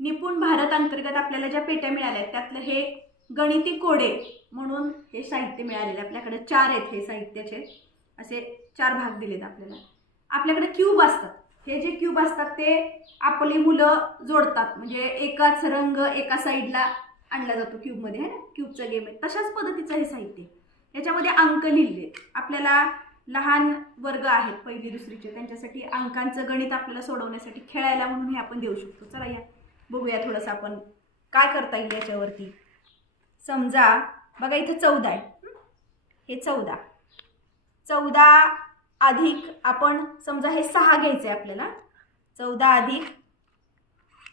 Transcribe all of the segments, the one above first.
निपुण भारत अंतर्गत आपल्याला ज्या पेट्या मिळाल्या आहेत त्यातलं हे गणिती कोडे म्हणून हे साहित्य मिळालेलं आपल्याकडे 4 आहेत. हे साहित्याचे असे 4 भाग दिलेत आपल्याला. आपल्याकडे क्यूब असतात. हे जे क्यूब असतात ते आपली मुलं जोडतात, म्हणजे एकाच रंग एका साईडला आणला जातो क्यूबमध्ये, आहे ना, क्यूबचा गेम आहे. तशाच पद्धतीचं हे साहित्य. याच्यामध्ये अंक लिहिले. आपल्याला लहान वर्ग आहेत 1ली 2रीचे, त्यांच्यासाठी अंकांचं गणित आपल्याला सोडवण्यासाठी खेळायला म्हणून हे आपण देऊ शकतो. चला या बघूया थोडंसं आपण काय करता येईल याच्यावरती. समजा बघा इथं 14 आहे. हे 14 अधिक आपण समजा हे 6 घ्यायचं आहे आपल्याला. 14 अधिक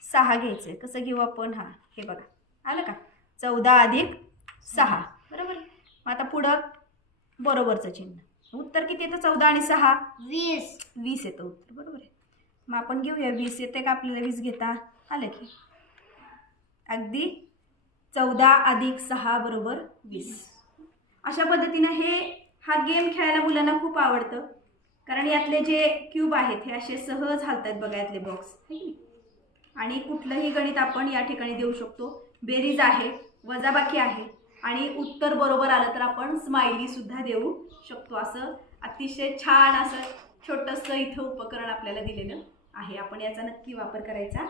6 घ्यायचं आहे. कसं घेऊ आपण? हां, हे बघा आलं का? 14 अधिक 6 बरोबर. मग आता पुढं बरोबरचं चिन्ह. उत्तर किती येतं? 14 आणि 6 20 येतं उत्तर, बरोबर आहे. मग आपण घेऊया 20 येते का आपल्याला? 20 घेता आलं की अगदी 14 अधिक 6 बरोबर 20. अशा पद्धतीनं हा गेम खेळायला मुलांना खूप आवडतं, कारण यातले जे क्यूब आहेत हे असे सहज हलतात बघा, यातले बॉक्स. आणि कुठलंही गणित आपण या ठिकाणी देऊ शकतो. बेरीज आहे, वजाबाकी आहे, आणि उत्तर बरोबर आलं तर आपण स्माइली सुद्धा देऊ शकतो. असं अतिशय छान असं छोटंसं इथं उपकरण आपल्याला दिलेलं आहे. आपण याचा नक्की वापर करायचा आहे.